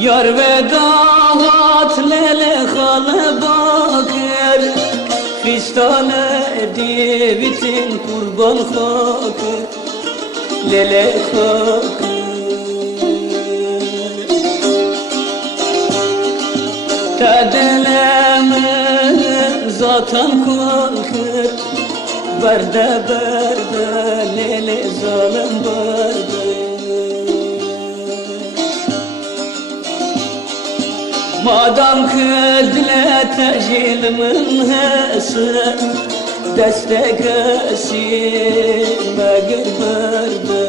Yar ve davat lele halı bakır, Kristale divitin kurban hakır, lele hakır. Tedeleme zatan kalkır, berde berde lele zalim berde. Madam kıdle tecilmin hesi, destekesi megir berde.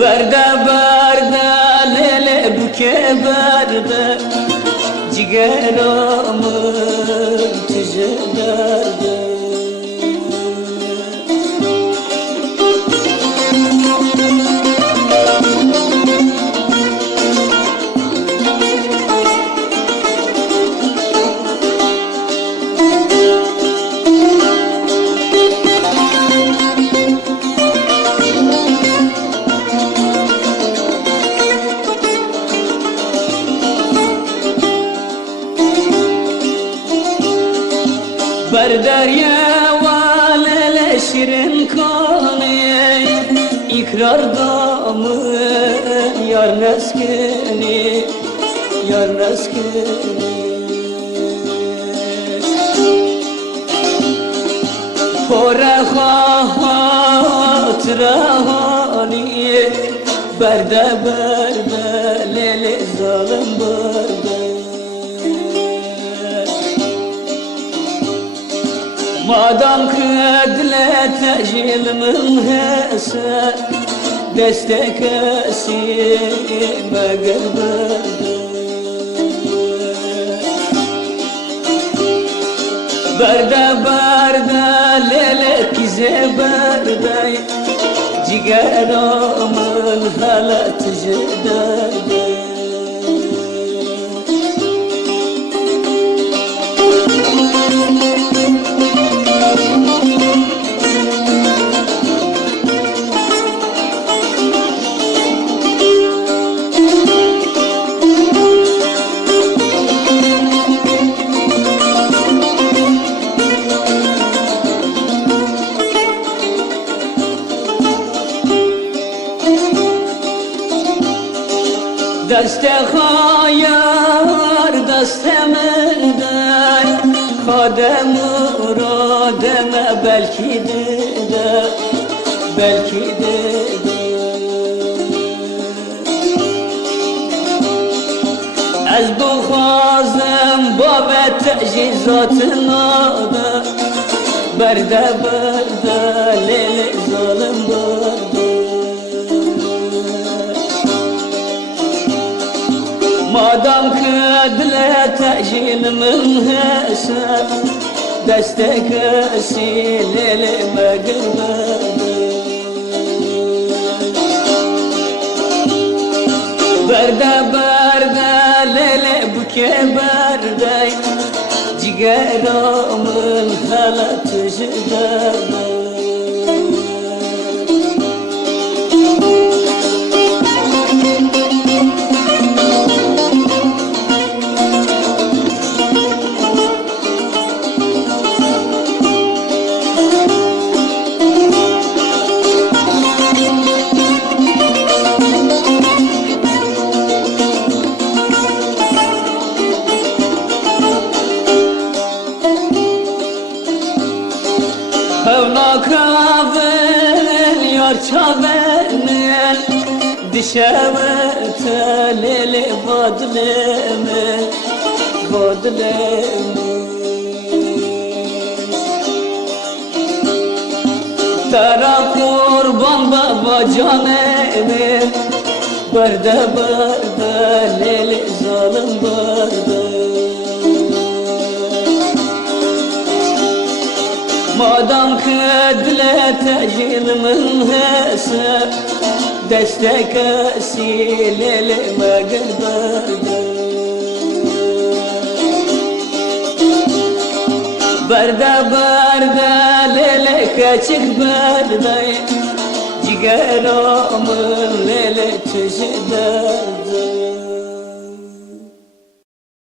Berde berde lele buke berde, cigeramın tüze derde. Berderye valele şirin kanı, İkrarda mı yar neskini, yar neskini. Kore hatıra hani, berde berde lele zalim berde. Madam kıdle tecilmin hese, destekesi megir berde. Berde berde lele kize berde, cigeramın hele tüze derde. Deste hayar destemenden, kadem murademe belki de, belki de. Ez bu hazım babet tecizatına da, berde berde lele zalim berde. Madam kıdle tecilmin hese, destekesi lele megir berde. Berde berde lele buke berde, cigeramın hele tüze derde. Hevnakavel yar çavenin, dişevete lele vadleme, vadleme. Tara kurban baba caneme, berde berde lele zalim berde. Madam kıdle tecilmin hese, destekesi lele megir berde. Berde berde lele keçik berde, cigeramın lele çeşider